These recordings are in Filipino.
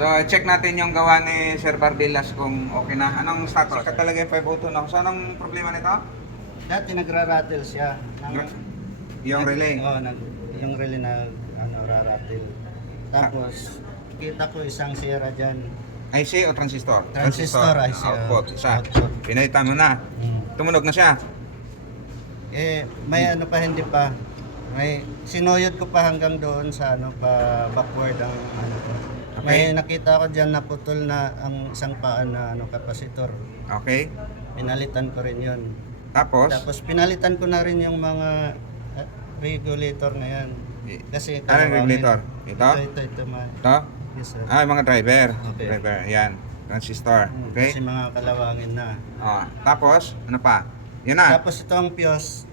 So, check natin yung gawa ni Sir Barbillas kung okay na. Anong status? Sikat talaga yung 502, no? So, anong problema nito? Dati nagra-rattle siya. Yung relay. Oo, yung relay na rarattle. Tapos, kita ko isang sira dyan. IC o transistor? Transistor, IC. Output, isa. Output. Pinalitan mo na. Tumunog na siya. May ano pa, hindi pa. May sinuyod ko pa hanggang doon sa pa backward ang ano ko. Okay. May nakita ko diyan na putol na ang isang paan na kapasitor. Okay. Pinalitan ko rin 'yon. Tapos Pinalitan ko na rin yung mga regulator na yan. Kasi ano yung regulator? Ito? Ito. Ito? Yes, sir. Yung mga driver. Okay. Driver, yan. Transistor. Okay? Kasi mga kalawangin na. Tapos, ano pa? Yan na. Tapos ito ang fuse.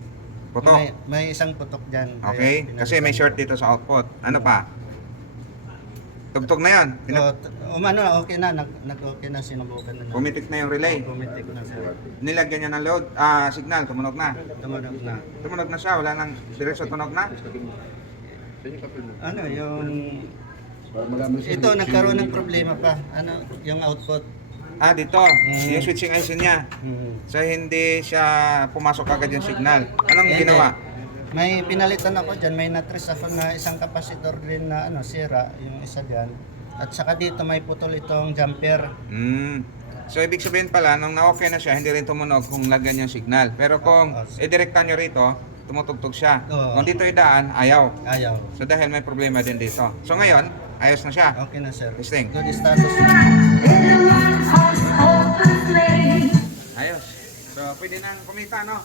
Putok. May isang putok dyan. Okay? Kasi may short dito sa output. Ano pa? Tugtog na yan. Okay na. Nag-okay na. Sinubukan na. Pumitik na yung relay. Pumitik na, sir. Nilagyan niya ng load. Signal. Tumunog na. Tumunog na. Tumunog na siya. Wala nang diretso tunog na. Ano yung... Ito, nagkaroon ng problema pa. Ano, yung output. Dito. Yung switching IC niya. So, hindi siya pumasok agad yung signal. Anong ginawa? May pinalitan ako dyan. May natres ako na isang kapasitor din na sira. Yung isa dyan. At saka dito may putol itong jumper. So, ibig sabihin pala, nung na-okay na siya, hindi rin tumunog kung lagyan yung signal. Pero kung i-directan nyo rito, tumutugtog siya. Kung dito idaan, ayaw. Ayaw. So, dahil may problema din dito. So, ngayon, ayos na siya. Okay na, sir. Testing. Good status. Ayos. So, pwede nang kumita, no?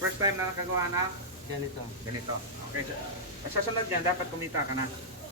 First time na nakagawa na Ganito. ganito. Okay. Sa sunod yan, dapat kumita ka na.